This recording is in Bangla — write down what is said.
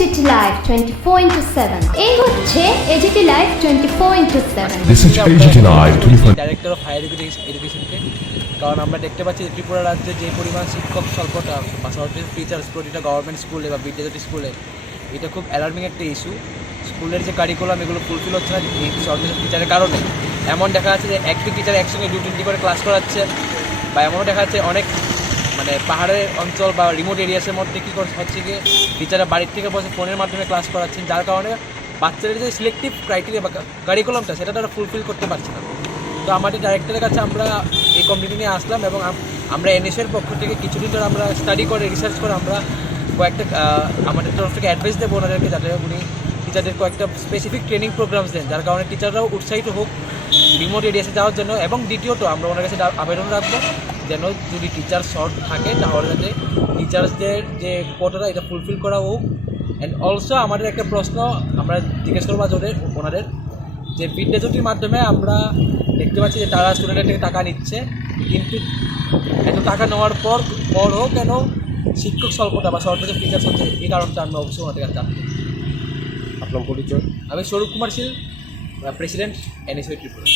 AGT Live 24/7 এই হচ্ছে AGT Live 24/7 This is AGT Live 24/7 director of higher এডুকেশনকে, কারণ আমরা দেখতে পাচ্ছি যে ত্রিপুরা রাজ্যে যে পরিমাণ শিক্ষক স্বল্পতা বা শর্টেজ টিচার্স প্রতিটা গভর্নমেন্ট স্কুলে বা বিদ্যাজ্যোতি স্কুলে, এটা খুব অ্যালার্মিং একটা ইস্যু। স্কুলের যে কারিকুলাম এগুলো ফুলফিল হচ্ছে না এই শর্টেজ টিচারের কারণে। এমন দেখা যাচ্ছে যে একটি টিচার একসঙ্গে 2-3টি করে ক্লাস করাচ্ছে, বা এমনও দেখা যাচ্ছে অনেক মানে পাহাড়ের অঞ্চল বা রিমোট এরিয়াসের মধ্যে কী হচ্ছে গিয়ে টিচাররা বাড়ির থেকে বসে ফোনের মাধ্যমে ক্লাস করাচ্ছেন, যার কারণে বাচ্চাদের যে সিলেক্টিভ ক্রাইটেরিয়া বা কারিকুলামটা সেটা তারা ফুলফিল করতে পারছে না। তো আমাদের ডাইরেক্টরের কাছে আমরা এই কমিটি নিয়ে আসলাম এবং আমরা এনএসএর পক্ষ থেকে কিছুদিন ধরে আমরা স্টাডি করে রিসার্চ করে আমরা কয়েকটা আমাদের তরফ থেকে অ্যাডভাইস দেবো ওনাদেরকে, যাতে উনি টিচারদের কয়েকটা স্পেসিফিক ট্রেনিং প্রোগ্রামস দেন, যার কারণে টিচাররাও উৎসাহিত হোক রিমোট এরিয়াসে যাওয়ার জন্য। এবং দ্বিতীয়ত আমরা ওনার কাছে আবেদন রাখবো যেন যদি টিচার শর্ট থাকে তাহলে যাতে টিচার্সদের যে কোটাটা এটা ফুলফিল করা হোক। অ্যান্ড অলসো আমাদের একটা প্রশ্ন আমরা জিজ্ঞেস করবো ওনাদের যে বিদ্যাজ্যোতির মাধ্যমে আমরা দেখতে পাচ্ছি যে তারা স্টুডেন্টের থেকে টাকা নিচ্ছে, কিন্তু এত টাকা নেওয়ার পরও কেন শিক্ষক স্বল্পতা বা শর্টেজ অফ টিচার্স হচ্ছে, এই কারণটা আমরা অবশ্যই ওনাদের কাছে জানতে। আপনার পরিচয়? আমি স্বরূপ কুমার শীল, প্রেসিডেন্ট এনএসইউ ত্রিপুরা।